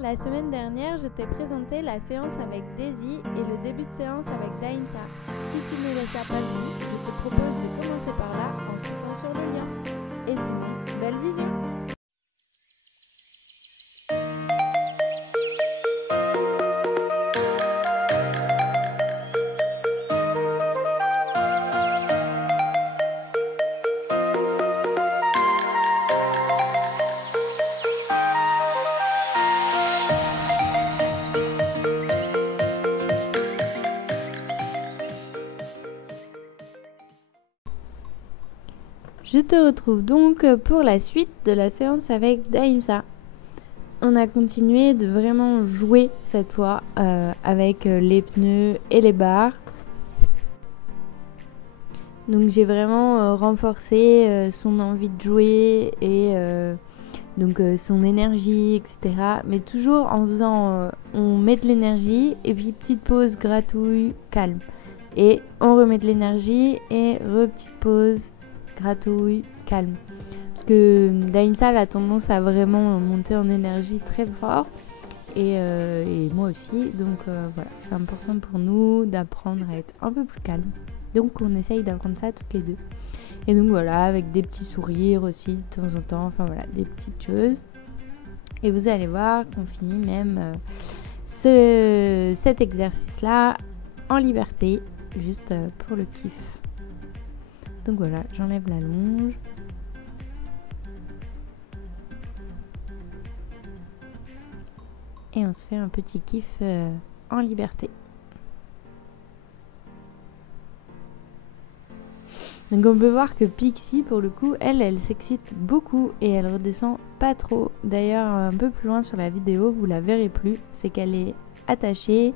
La semaine dernière, je t'ai présenté la séance avec Daisy et le début de séance avec Daïmsa. Si tu ne les as pas vus, je te propose de commencer par là en cliquant sur le lien. Et sinon, belle vision! Je te retrouve donc pour la suite de la séance avec Daïmsa. On a continué de vraiment jouer cette fois avec les pneus et les barres. Donc j'ai vraiment renforcé son envie de jouer et son énergie, etc. Mais toujours en faisant, on met de l'énergie et puis petite pause, gratouille, calme. Et on remet de l'énergie et petite pause, gratouille, calme. Parce que Daïmsa a tendance à vraiment monter en énergie très fort. Et moi aussi. Donc voilà, c'est important pour nous d'apprendre à être un peu plus calme. Donc on essaye d'apprendre ça toutes les deux. Et donc voilà, avec des petits sourires aussi de temps en temps. Enfin voilà, des petites choses. Et vous allez voir qu'on finit même cet exercice-là en liberté. Juste pour le kiff. Donc voilà, j'enlève la longe. Et on se fait un petit kiff en liberté. Donc on peut voir que Pixie, pour le coup, elle s'excite beaucoup et elle redescend pas trop. D'ailleurs, un peu plus loin sur la vidéo, vous la verrez plus, c'est qu'elle est attachée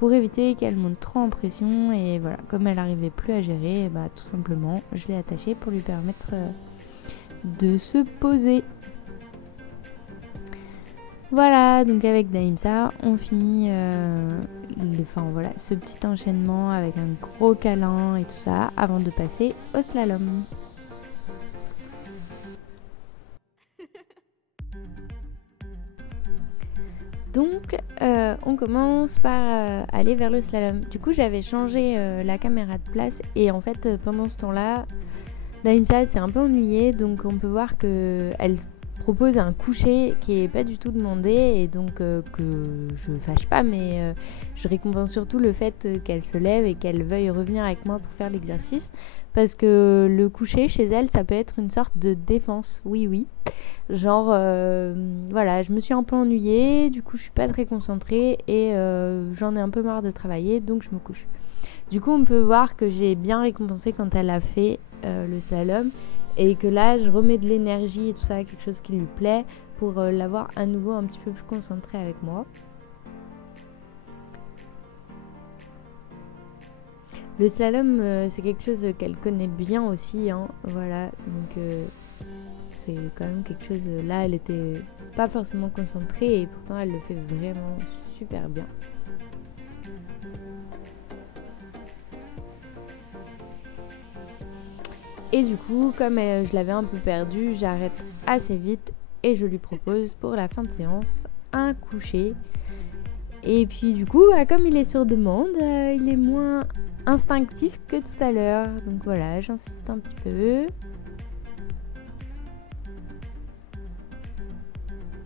pour éviter qu'elle monte trop en pression. Et voilà, comme elle n'arrivait plus à gérer, bah, tout simplement, je l'ai attachée pour lui permettre de se poser. Voilà, donc avec Daïmsa, on finit ce petit enchaînement avec un gros câlin et tout ça avant de passer au slalom. Donc, on commence par aller vers le slalom. Du coup, j'avais changé la caméra de place et en fait, pendant ce temps-là, Daïmsa s'est un peu ennuyée, donc on peut voir qu'elle propose un coucher qui est pas du tout demandé et donc que je fâche pas, mais je récompense surtout le fait qu'elle se lève et qu'elle veuille revenir avec moi pour faire l'exercice, parce que le coucher chez elle, ça peut être une sorte de défense. Oui, genre voilà, je me suis un peu ennuyée, du coup je suis pas très concentrée et j'en ai un peu marre de travailler, donc je me couche. Du coup on peut voir que j'ai bien récompensé quand elle a fait le slalom et que là je remets de l'énergie et tout ça, quelque chose qui lui plaît, pour l'avoir à nouveau un petit peu plus concentrée avec moi. Le slalom c'est quelque chose qu'elle connaît bien aussi, hein, voilà, donc c'est quand même quelque chose, là elle était pas forcément concentrée et pourtant elle le fait vraiment super bien. Et du coup, comme je l'avais un peu perdu, j'arrête assez vite et je lui propose pour la fin de séance un coucher. Et puis du coup, comme il est sur demande, il est moins instinctif que tout à l'heure. Donc voilà, j'insiste un petit peu.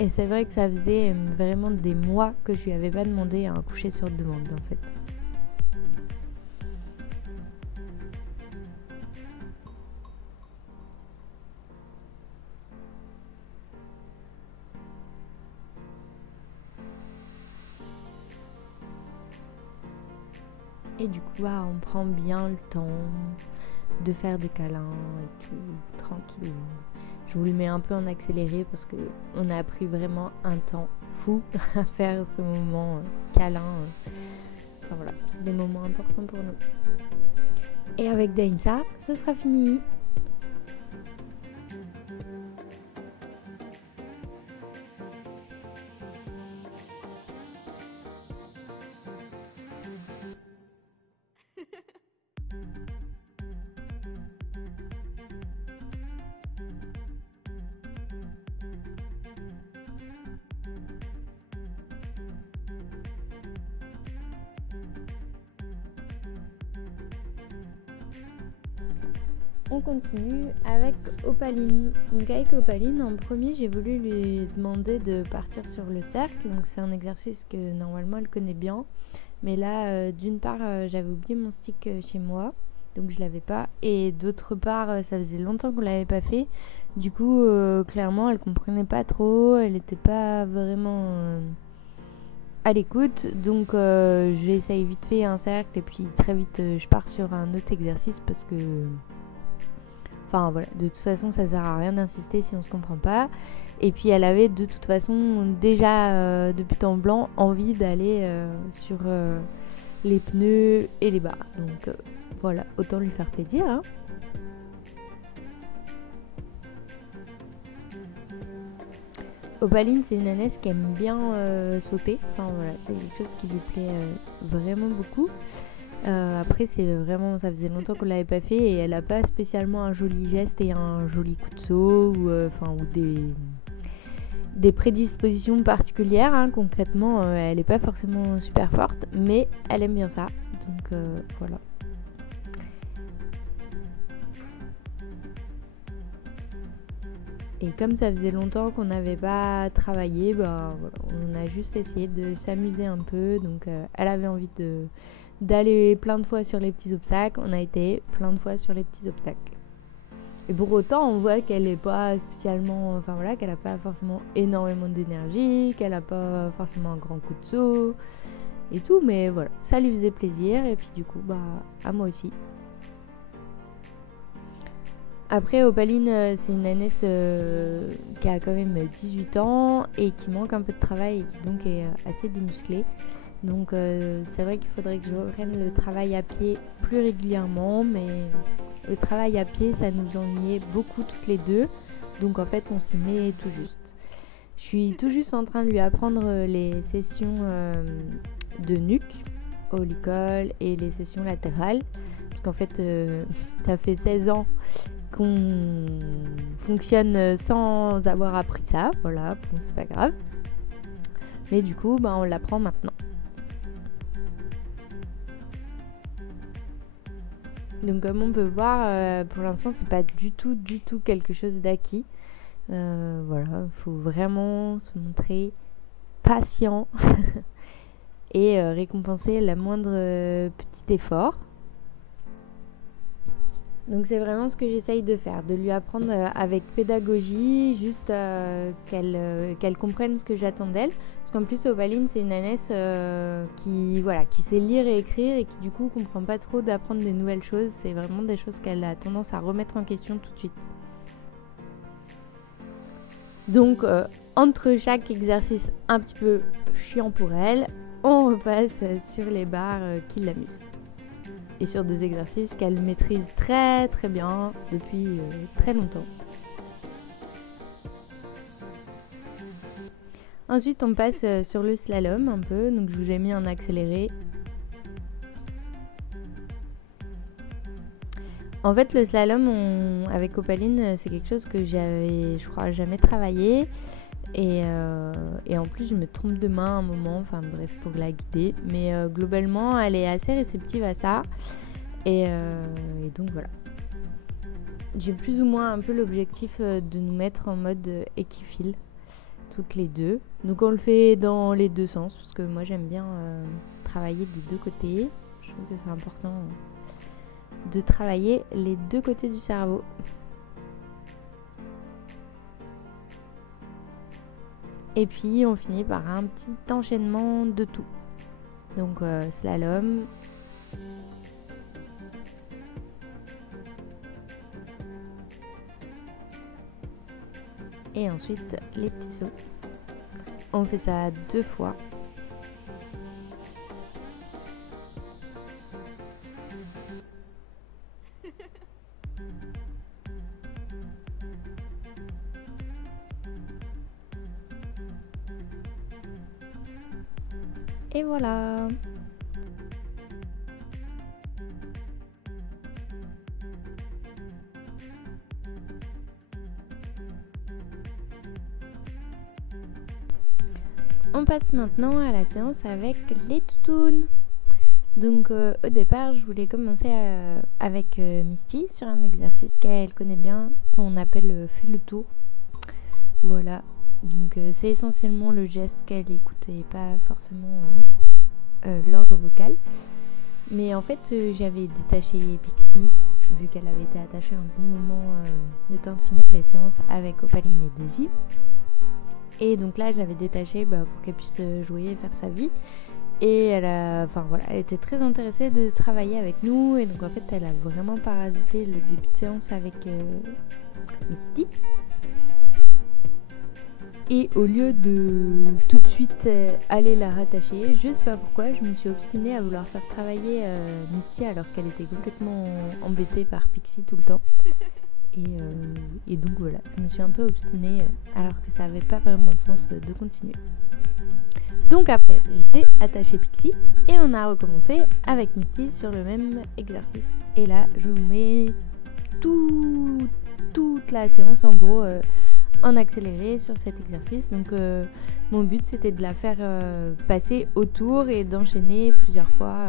Et c'est vrai que ça faisait vraiment des mois que je lui avais pas demandé un coucher sur demande en fait. Et du coup, on prend bien le temps de faire des câlins et tout, tranquille. Je vous le mets un peu en accéléré parce que on a pris vraiment un temps fou à faire ce moment câlin. Enfin voilà, c'est des moments importants pour nous. Et avec Daïmsa, ce sera fini. on continue avec Opaline. Donc avec Opaline, en premier, j'ai voulu lui demander de partir sur le cercle. Donc c'est un exercice que normalement elle connaît bien. Mais là, d'une part, j'avais oublié mon stick chez moi. Donc je l'avais pas. Et d'autre part, ça faisait longtemps qu'on l'avait pas fait. Du coup, clairement, elle comprenait pas trop. Elle était pas vraiment à l'écoute. Donc j'essaye vite fait un cercle. Et puis très vite, je pars sur un autre exercice parce que... Enfin voilà, de toute façon ça sert à rien d'insister si on se comprend pas. Et puis elle avait de toute façon déjà depuis temps blanc envie d'aller sur les pneus et les barres. Donc voilà, autant lui faire plaisir. Hein. Opaline, c'est une ânesse qui aime bien sauter. Enfin voilà, c'est quelque chose qui lui plaît vraiment beaucoup. Après c'est vraiment, ça faisait longtemps qu'on l'avait pas fait et elle a pas spécialement un joli geste et un joli coup de saut ou des prédispositions particulières. Hein. Concrètement, elle est pas forcément super forte, mais elle aime bien ça. Donc voilà. Et comme ça faisait longtemps qu'on n'avait pas travaillé, bah, voilà, on a juste essayé de s'amuser un peu. Donc elle avait envie d'aller plein de fois sur les petits obstacles. On a été plein de fois sur les petits obstacles. Et pour autant, on voit qu'elle n'est pas spécialement... Enfin voilà, qu'elle n'a pas forcément énormément d'énergie, qu'elle n'a pas forcément un grand coup de saut et tout. Mais voilà, ça lui faisait plaisir. Et puis du coup, bah, à moi aussi. Après, Opaline, c'est une ânesse qui a quand même 18 ans et qui manque un peu de travail et qui donc est assez démusclée. Donc c'est vrai qu'il faudrait que je reprenne le travail à pied plus régulièrement, mais le travail à pied, ça nous ennuyait beaucoup toutes les deux. Donc en fait, on s'y met tout juste. Je suis tout juste en train de lui apprendre les sessions de nuque au licol et les sessions latérales. Parce qu'en fait, ça fait 16 ans qu'on fonctionne sans avoir appris ça. Voilà, bon, c'est pas grave. Mais du coup, bah, on l'apprend maintenant. Donc comme on peut voir, pour l'instant, c'est pas du tout quelque chose d'acquis. Voilà, il faut vraiment se montrer patient et récompenser la moindre petit effort. Donc c'est vraiment ce que j'essaye de faire, de lui apprendre avec pédagogie, juste qu'elle comprenne ce que j'attends d'elle. Parce qu'en plus, Opaline, c'est une ânesse qui sait lire et écrire et qui du coup comprend pas trop d'apprendre des nouvelles choses. C'est vraiment des choses qu'elle a tendance à remettre en question tout de suite. Donc entre chaque exercice un petit peu chiant pour elle, on repasse sur les barres qui l'amusent. Et sur des exercices qu'elle maîtrise très très bien depuis très longtemps. Ensuite on passe sur le slalom un peu, donc je vous ai mis en accéléré. En fait le slalom avec Opaline c'est quelque chose que j'avais je crois jamais travaillé. Et en plus je me trompe de main à un moment, enfin bref pour la guider. Mais globalement elle est assez réceptive à ça. Et donc voilà. J'ai plus ou moins un peu l'objectif de nous mettre en mode équifile toutes les deux. Donc on le fait dans les deux sens parce que moi j'aime bien travailler des deux côtés. Je trouve que c'est important de travailler les deux côtés du cerveau. Et puis on finit par un petit enchaînement de tout. Donc slalom. Et ensuite les petits sauts. On fait ça 2 fois. Et voilà. On passe maintenant à la séance avec les toutounes. Donc au départ, je voulais commencer avec Misty sur un exercice qu'elle connaît bien, qu'on appelle fait le tour. Voilà. Donc c'est essentiellement le geste qu'elle écoute et pas forcément l'ordre vocal. Mais en fait, j'avais détaché Pixie, vu qu'elle avait été attachée un bon moment, le temps de finir les séances avec Opaline et Daisy. Et donc là, je l'avais détachée pour qu'elle puisse jouer et faire sa vie. Et elle était très intéressée de travailler avec nous. Et donc en fait, elle a vraiment parasité le début de séance avec Misty. Et au lieu de tout de suite aller la rattacher, je sais pas pourquoi, je me suis obstinée à vouloir faire travailler Misty alors qu'elle était complètement embêtée par Pixie tout le temps. Et donc voilà, je me suis un peu obstinée alors que ça avait pas vraiment de sens de continuer. Donc après, j'ai attaché Pixie et on a recommencé avec Misty sur le même exercice. Et là, je vous mets toute la séance en gros en accéléré sur cet exercice. Donc mon but c'était de la faire passer autour et d'enchaîner plusieurs fois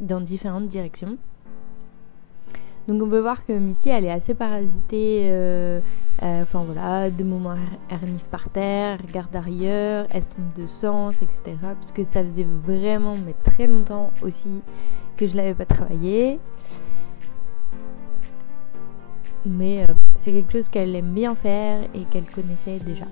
dans différentes directions. Donc on peut voir que Misty elle est assez parasitée, des moments elle renifle par terre, regarde arrière, elle se trompe de sens, etc. Puisque ça faisait vraiment très longtemps aussi que je l'avais pas travaillé. Mais c'est quelque chose qu'elle aime bien faire et qu'elle connaissait déjà.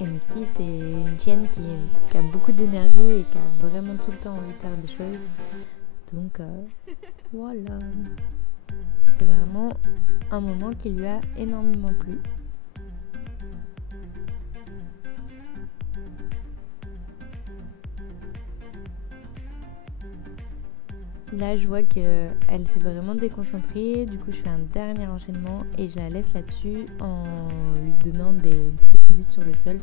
Et Misty, c'est une chienne qui a beaucoup d'énergie et qui a vraiment tout le temps envie de faire des choses. Donc voilà. C'est vraiment un moment qui lui a énormément plu. Là, je vois qu'elle s'est vraiment déconcentrée. Du coup, je fais un dernier enchaînement et je la laisse là-dessus en lui donnant des indices sur le sol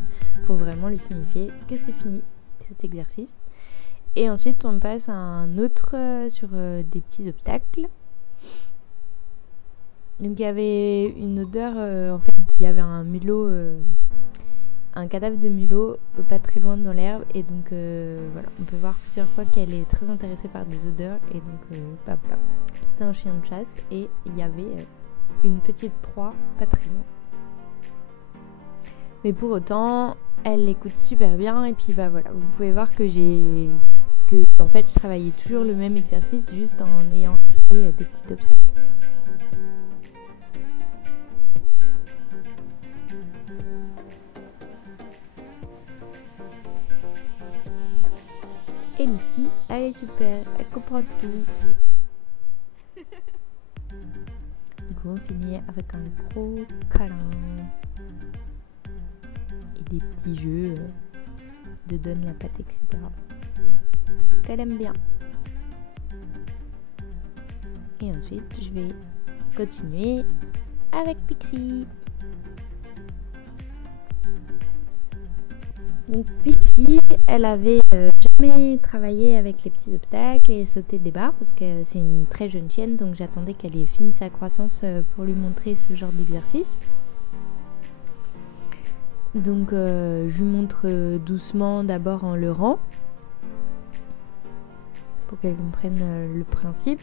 pour vraiment lui signifier que c'est fini cet exercice. Et ensuite, on passe à un autre sur des petits obstacles. Donc, il y avait une odeur. En fait, il y avait un mulot. Un cadavre de mulot pas très loin dans l'herbe et donc voilà, on peut voir plusieurs fois qu'elle est très intéressée par des odeurs et donc voilà. C'est un chien de chasse et il y avait une petite proie pas très loin. Mais pour autant, elle l'écoute super bien et puis voilà, vous pouvez voir que en fait je travaillais toujours le même exercice juste en ayant ajouté des petits obstacles. Et Misty, elle est super, elle comprend tout. Donc on finit avec un gros câlin et des petits jeux de donne la patte, etc. Qu'elle aime bien. Et ensuite, je vais continuer avec Pixie. Donc Pixie, elle avait jamais travaillé avec les petits obstacles et sauté des barres parce que c'est une très jeune chienne, donc j'attendais qu'elle ait fini sa croissance pour lui montrer ce genre d'exercice. Donc je lui montre doucement d'abord en leurrant pour qu'elle comprenne le principe.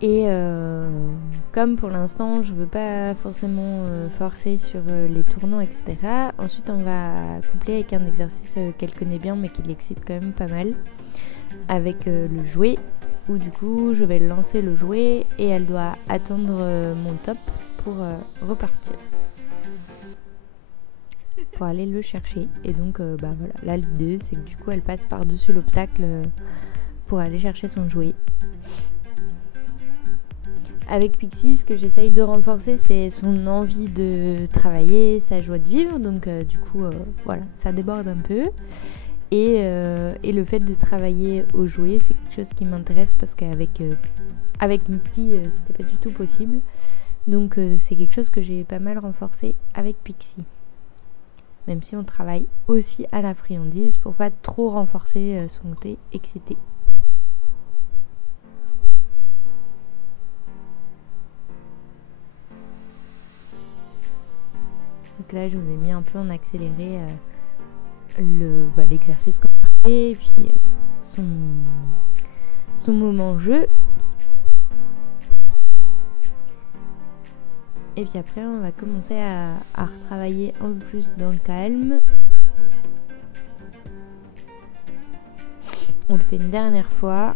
Et comme pour l'instant je veux pas forcément forcer sur les tournants, etc. Ensuite on va coupler avec un exercice qu'elle connaît bien mais qui l'excite quand même pas mal, avec le jouet, où du coup je vais lancer le jouet et elle doit attendre mon top pour repartir, pour aller le chercher. Et donc voilà, là l'idée c'est que du coup elle passe par dessus l'obstacle pour aller chercher son jouet. Avec Pixie, ce que j'essaye de renforcer, c'est son envie de travailler, sa joie de vivre. Donc du coup, voilà, ça déborde un peu. Et le fait de travailler au jouet, c'est quelque chose qui m'intéresse parce qu'avec Misty, c'était pas du tout possible. Donc c'est quelque chose que j'ai pas mal renforcé avec Pixie. Même si on travaille aussi à la friandise pour pas trop renforcer son côté excité. Donc là, je vous ai mis un peu en accéléré l'exercice qu'on a fait, et puis son moment jeu. Et puis après, on va commencer à retravailler un peu plus dans le calme. On le fait une dernière fois.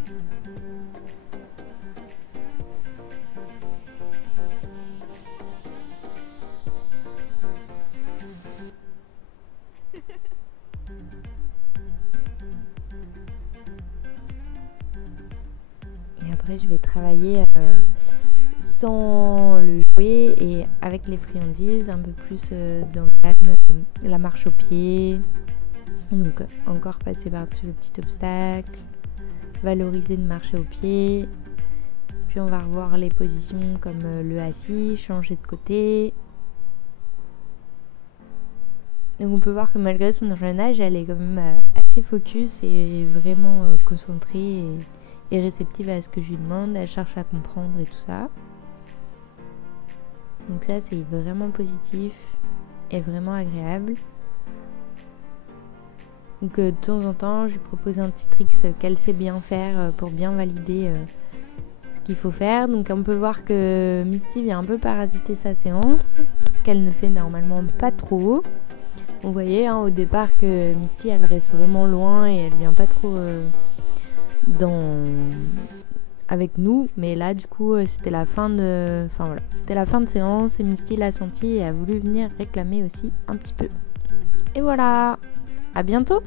Et après, je vais travailler sans le jouer et avec les friandises, un peu plus dans le calme, la marche au pied. Donc encore passer par-dessus le petit obstacle, valoriser de marcher au pied. Puis on va revoir les positions comme le assis, changer de côté. Donc on peut voir que malgré son jeune âge, elle est quand même assez focus et vraiment concentrée et réceptive à ce que je lui demande. Elle cherche à comprendre et tout ça. Donc ça, c'est vraiment positif et vraiment agréable. Donc de temps en temps, je lui propose un petit trick qu'elle sait bien faire pour bien valider ce qu'il faut faire. Donc on peut voir que Misty vient un peu parasiter sa séance, qu'elle ne fait normalement pas trop. Vous voyez au départ que Misty, elle reste vraiment loin et elle vient pas trop avec nous. Mais là, du coup, c'était la fin de séance et Misty l'a senti et a voulu venir réclamer aussi un petit peu. Et voilà, à bientôt!